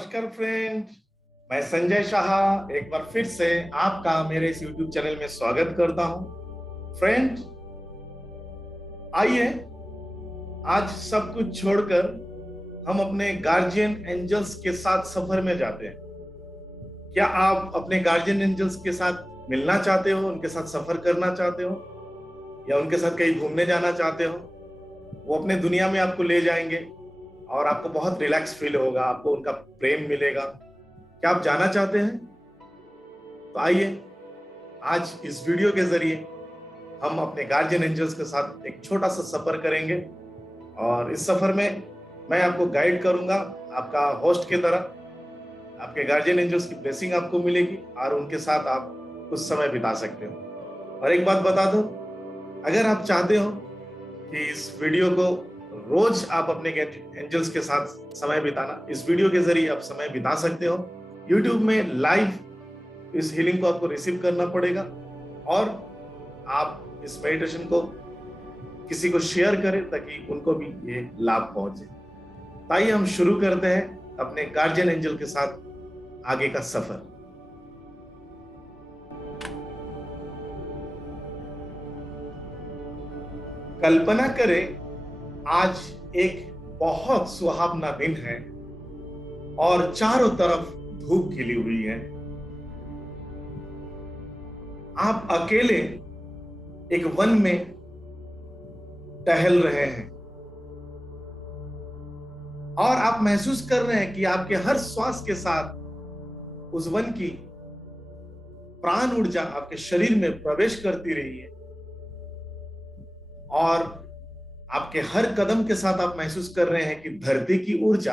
नमस्कार फ्रेंड। मैं संजय शाह एक बार फिर से आपका मेरे इस YouTube चैनल में स्वागत करता हूं। फ्रेंड, आइए आज सब कुछ छोड़कर हम अपने गार्जियन एंजल्स के साथ सफर में जाते हैं। क्या आप अपने गार्जियन एंजल्स के साथ मिलना चाहते हो, उनके साथ सफर करना चाहते हो, या उनके साथ कहीं घूमने जाना चाहते हो? वो अपने दुनिया में आपको ले जाएंगे और आपको बहुत रिलैक्स फील होगा, आपको उनका प्रेम मिलेगा। क्या आप जाना चाहते हैं? तो आइए आज इस वीडियो के जरिए हम अपने गार्जियन एंजल्स के साथ एक छोटा सा सफर करेंगे और इस सफर में मैं आपको गाइड करूंगा, आपका होस्ट की तरह। आपके गार्जियन एंजल्स की ब्लेसिंग आपको मिलेगी और उनके साथ आप कुछ समय बिता सकते हो। और एक बात बता दो, अगर आप चाहते हो कि इस वीडियो को रोज आप अपने एंजल्स के साथ समय बिताना, इस वीडियो के जरिए आप समय बिता सकते हो। YouTube में लाइव इस हीलिंग को आपको रिसीव करना पड़ेगा और आप इस मेडिटेशन को किसी को शेयर करें ताकि उनको भी ये लाभ पहुंचे। आइए हम शुरू करते हैं अपने गार्जियन एंजल के साथ आगे का सफर। कल्पना करें आज एक बहुत सुहावना दिन है और चारों तरफ धूप खिली हुई है। आप अकेले एक वन में टहल रहे हैं और आप महसूस कर रहे हैं कि आपके हर श्वास के साथ उस वन की प्राण ऊर्जा आपके शरीर में प्रवेश करती रही है और आपके हर कदम के साथ आप महसूस कर रहे हैं कि धरती की ऊर्जा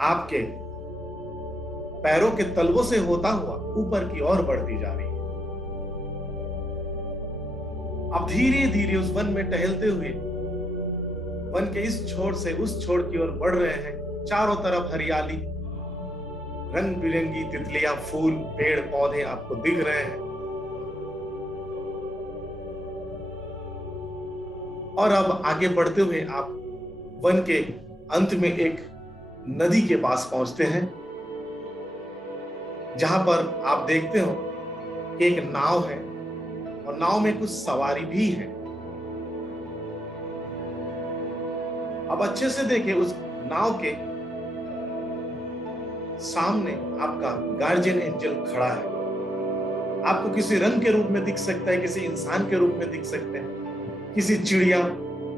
आपके पैरों के तलवों से होता हुआ ऊपर की ओर बढ़ती जा रही है। आप धीरे धीरे उस वन में टहलते हुए वन के इस छोर से उस छोर की ओर बढ़ रहे हैं। चारों तरफ हरियाली, रंग बिरंगी तितलियां, फूल, पेड़ पौधे आपको दिख रहे हैं। और अब आगे बढ़ते हुए आप वन के अंत में एक नदी के पास पहुंचते हैं, जहां पर आप देखते हो कि एक नाव है और नाव में कुछ सवारी भी है। अब अच्छे से देखिए, उस नाव के सामने आपका गार्जियन एंजल खड़ा है। आपको किसी रंग के रूप में दिख सकता है, किसी इंसान के रूप में दिख सकते हैं, किसी चिड़िया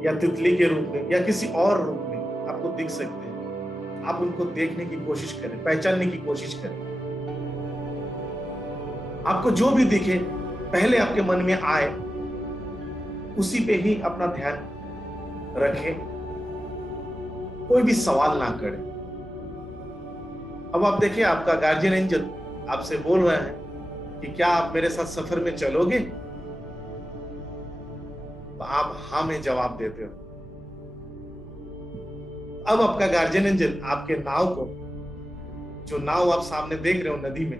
या तितली के रूप में, या किसी और रूप में आपको दिख सकते हैं। आप उनको देखने की कोशिश करें, पहचानने की कोशिश करें। आपको जो भी दिखे, पहले आपके मन में आए, उसी पे ही अपना ध्यान रखें, कोई भी सवाल ना करें। अब आप देखिए, आपका गार्जियन एंजल आपसे बोल रहा है कि क्या आप मेरे साथ सफर में चलोगे? तो आप हाँ में जवाब देते हो। अब आपका गार्जियन एंजल आपके नाव को, जो नाव आप सामने देख रहे हो नदी में,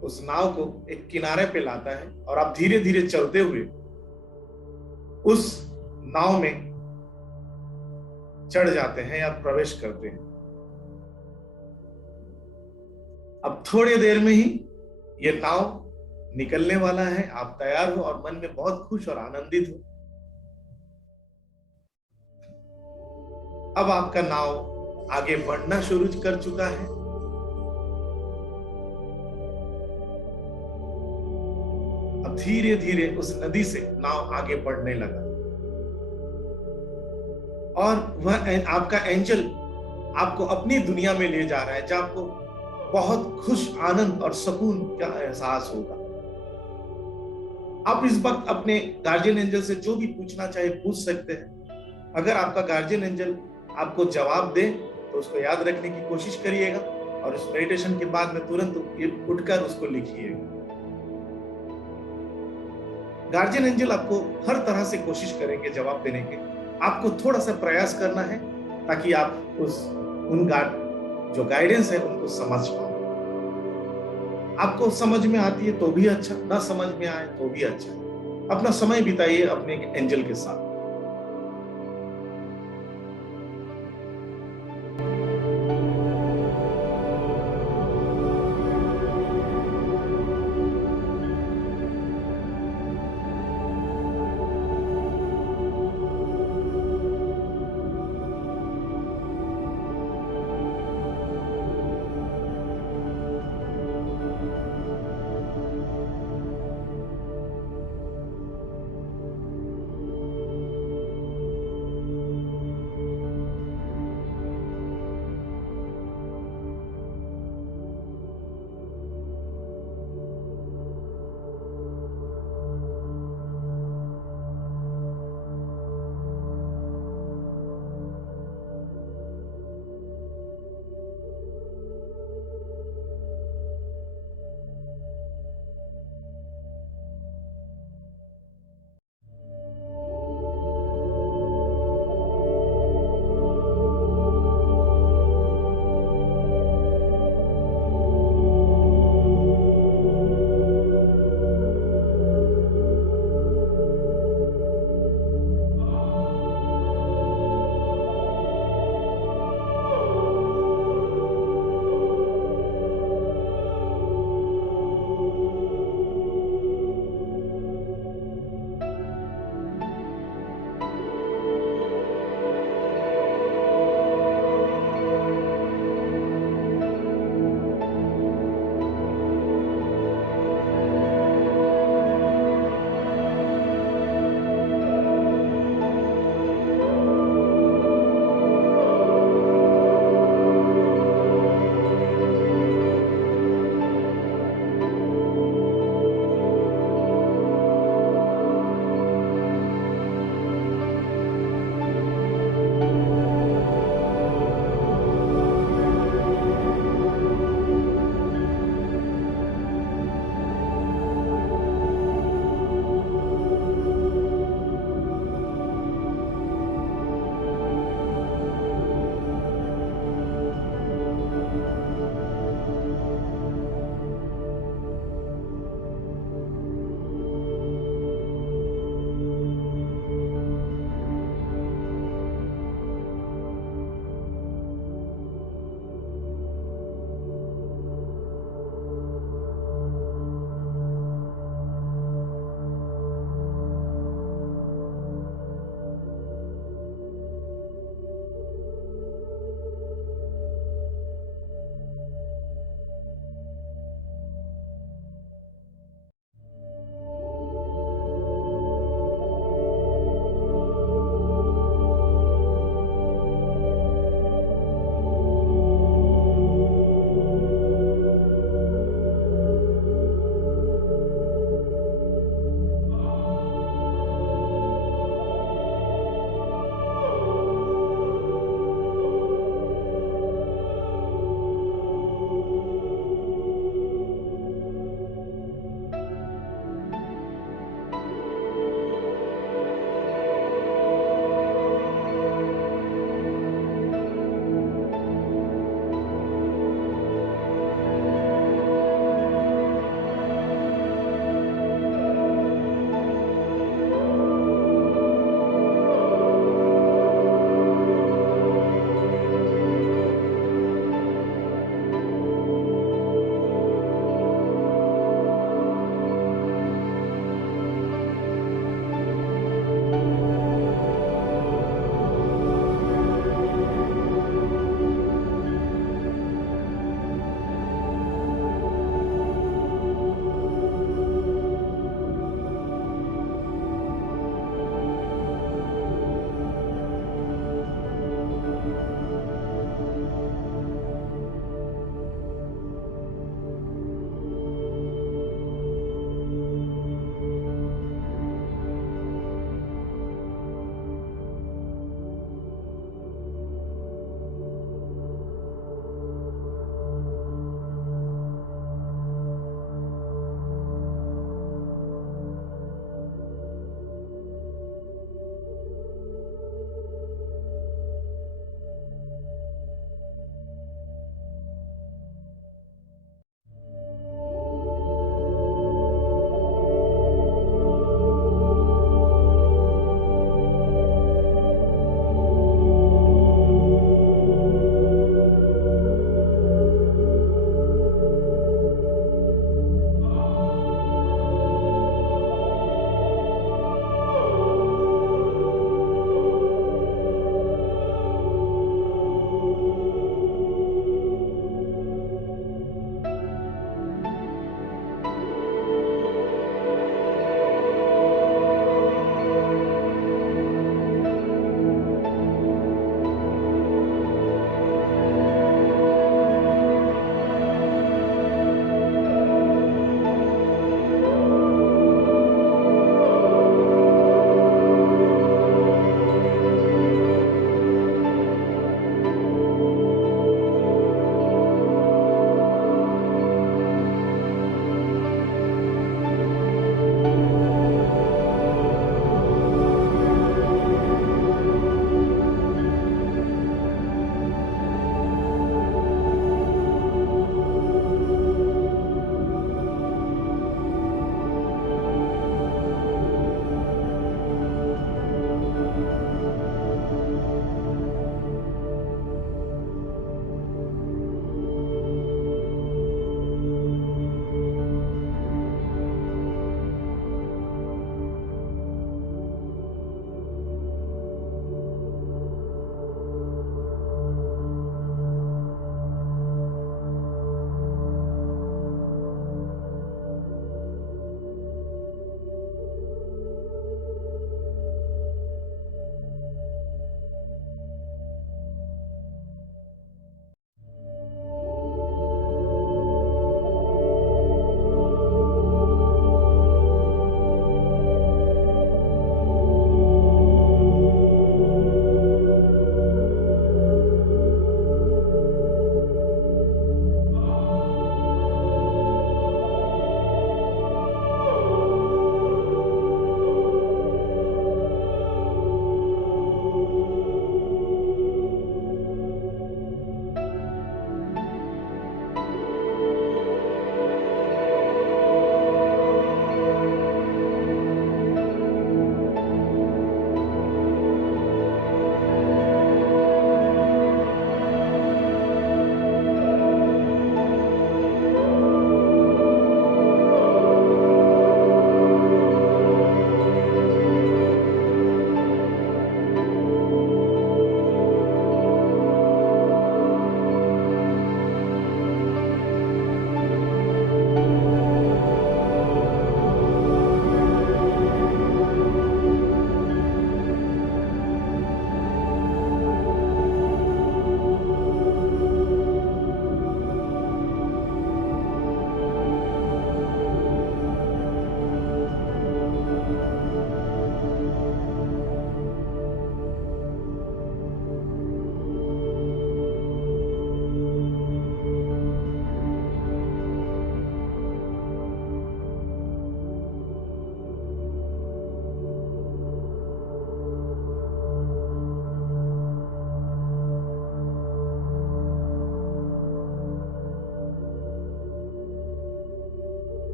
उस नाव को एक किनारे पे लाता है और आप धीरे धीरे चलते हुए उस नाव में चढ़ जाते हैं या प्रवेश करते हैं। अब थोड़ी देर में ही ये नाव निकलने वाला है। आप तैयार हो और मन में बहुत खुश और आनंदित हो। अब आपका नाव आगे बढ़ना शुरू कर चुका है। अब धीरे धीरे उस नदी से नाव आगे बढ़ने लगा और वह आपका एंजल आपको अपनी दुनिया में ले जा रहा है, जहां आपको बहुत खुश, आनंद और सुकून का एहसास होगा। आप इस वक्त अपने गार्जियन एंजल से जो भी पूछना चाहे पूछ सकते हैं। अगर आपका गार्जियन एंजल आपको जवाब दे तो उसको याद रखने की कोशिश करिएगा और इस मेडिटेशन के बाद में तुरंत उठकर उसको लिखिएगा। गार्जियन एंजल आपको हर तरह से कोशिश करेंगे जवाब देने के। आपको थोड़ा सा प्रयास करना है ताकि आप जो गाइडेंस है उनको समझ पाओ। आपको समझ में आती है तो भी अच्छा, ना समझ में आए तो भी अच्छा। अपना समय बिताइए अपने एंजल के साथ।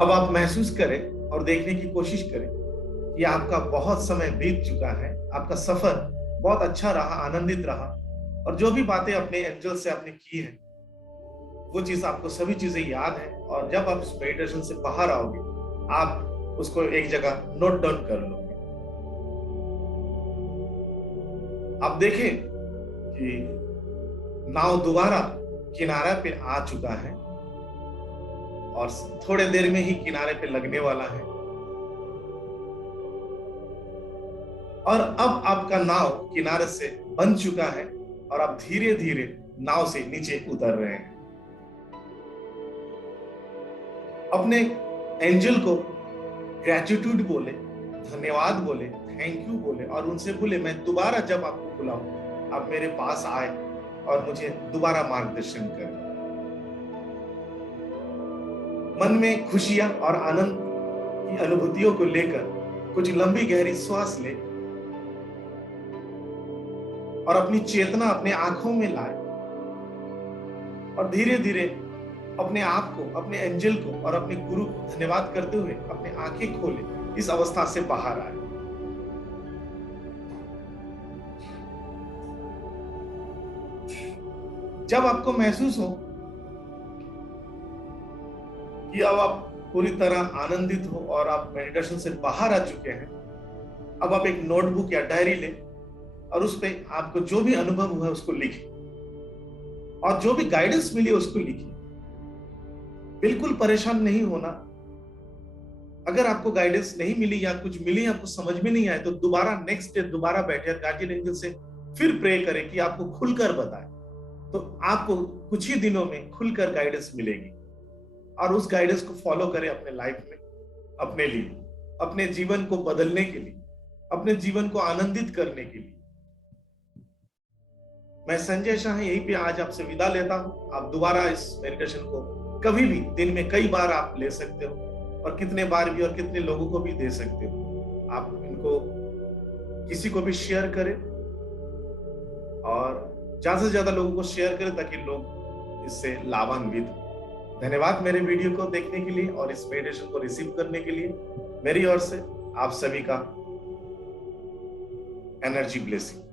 अब आप महसूस करें और देखने की कोशिश करें कि आपका बहुत समय बीत चुका है, आपका सफर बहुत अच्छा रहा, आनंदित रहा, और जो भी बातें अपने एंजल से आपने की है वो चीज आपको सभी चीजें याद है। और जब आप इस मेडिटेशन से बाहर आओगे आप उसको एक जगह नोट डाउन कर लोगे। आप देखें कि नाव दोबारा किनारे पे आ चुका है और थोड़े देर में ही किनारे पे लगने वाला है, और अब आपका नाव किनारे से बन चुका है और आप धीरे धीरे नाव से नीचे उतर रहे हैं। अपने एंजल को ग्रेटिट्यूड बोले, धन्यवाद बोले, थैंक यू बोले, और उनसे बोले मैं दोबारा जब आपको बुलाऊं आप मेरे पास आए और मुझे दोबारा मार्गदर्शन करें। मन में खुशियां और आनंद की अनुभूतियों को लेकर कुछ लंबी गहरी श्वास ले और अपनी चेतना अपने आंखों में लाए और धीरे धीरे अपने आप को, अपने एंजल को और अपने गुरु को धन्यवाद करते हुए अपने आंखें खोले, इस अवस्था से बाहर आए। जब आपको महसूस हो कि अब आप पूरी तरह आनंदित हो और आप मेडिटेशन से बाहर आ चुके हैं, अब आप एक नोटबुक या डायरी लें और उस पे आपको जो भी अनुभव हुआ है उसको लिखें और जो भी गाइडेंस मिली उसको लिखिए। बिल्कुल परेशान नहीं होना। अगर आपको गाइडेंस नहीं मिली या कुछ मिली आपको समझ में नहीं आए तो दोबारा नेक्स्ट डे दोबारा बैठे गार्जियन एंजल से फिर प्रे करें कि आपको खुलकर बताए, तो आपको कुछ ही दिनों में खुलकर गाइडेंस मिलेगी और उस गाइडेंस को फॉलो करें अपने लाइफ में, अपने लिए, अपने जीवन को बदलने के लिए, अपने जीवन को आनंदित करने के लिए। मैं संजय शाह यहीं पे आज आपसे विदा लेता हूं। आप दोबारा इस मेडिटेशन को कभी भी दिन में कई बार आप ले सकते हो और कितने बार भी और कितने लोगों को भी दे सकते हो। आप इनको किसी को भी शेयर करें और ज्यादा से ज्यादा लोगों को शेयर करें ताकि लोग इससे लाभान्वित हो। धन्यवाद मेरे वीडियो को देखने के लिए और इस मेडिटेशन को रिसीव करने के लिए। मेरी ओर से आप सभी का एनर्जी ब्लेसिंग।